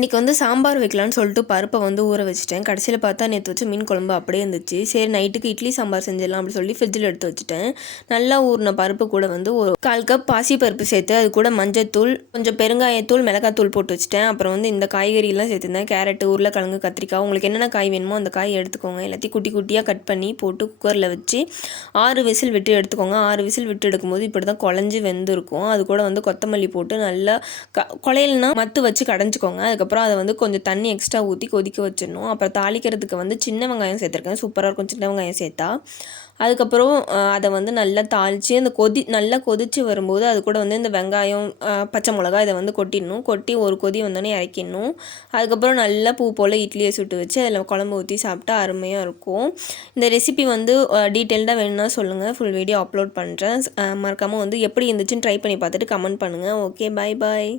இன்றைக்கி வந்து சாம்பார் வைக்கலான்னு சொல்லிட்டு பருப்பை வந்து ஊற வச்சுட்டேன். கடைசியில் பார்த்தா நேற்று வச்ச மீன் குழம்பு அப்படியே இருந்துச்சு. சரி நைட்டுக்கு இட்லி சாம்பார் செஞ்சிடலாம் அப்படின்னு சொல்லி ஃப்ரிட்ஜில் எடுத்து வச்சுட்டேன். நல்லா ஊறின பருப்பு கூட வந்து ஒரு 1/4 கப் பாசி பருப்பு சேர்த்து அது கூட மஞ்சத்தூள், கொஞ்சம் பெருங்காயத்தூள், மிளகாத்தூள் போட்டு வச்சுட்டேன். அப்புறம் வந்து இந்த காய்கறியெல்லாம் சேர்த்துருந்தேன். கேரட்டு, உருளைக்கிழங்கு, கத்திரிக்காய், உங்களுக்கு என்னென்ன காய் வேணுமோ அந்த காய் எடுத்துக்கோங்க. எல்லாத்தையும் குட்டி குட்டியாக கட் பண்ணி போட்டு குக்கரில் வச்சு 6 விசில் விட்டு எடுத்துக்கோங்க. 6 விசில் விட்டு எடுக்கும்போது இப்படி தான் குழஞ்சி வெந்திருக்கும். அது கூட வந்து கொத்தமல்லி போட்டு நல்லா குழையல்னா மத்து வச்சு கடைஞ்சிக்கோங்க. அதுக்கப்புறம் அதை வந்து கொஞ்சம் தண்ணி எக்ஸ்ட்ரா ஊற்றி கொதிக்க வச்சிடணும். அப்புறம் தாளிக்கிறதுக்கு வந்து சின்ன வெங்காயம் சேர்த்துருக்கேன். சூப்பராக இருக்கும் சின்ன வெங்காயம் சேர்த்தா. அதுக்கப்புறம் அதை வந்து நல்லா தாளித்து அந்த நல்லா கொதித்து வரும்போது அது கூட வந்து இந்த வெங்காயம், பச்சை மிளகா இதை வந்து கொட்டிடணும். கொட்டி ஒரு கொதி வந்தோடனே இறக்கிடணும். அதுக்கப்புறம் நல்லா பூ போல் இட்லியை சுட்டு வச்சு அதில் குழம்பு ஊற்றி சாப்பிட்டா அருமையாக இருக்கும். இந்த ரெசிபி வந்து டீட்டெயில்டாக வேணும்னா சொல்லுங்கள், ஃபுல் வீடியோ அப்லோட் பண்ணுறேன். மறக்காமல் வந்து எப்படி இருந்துச்சுன்னு ட்ரை பண்ணி பார்த்துட்டு கமெண்ட் பண்ணுங்கள். ஓகே, பாய் பாய்.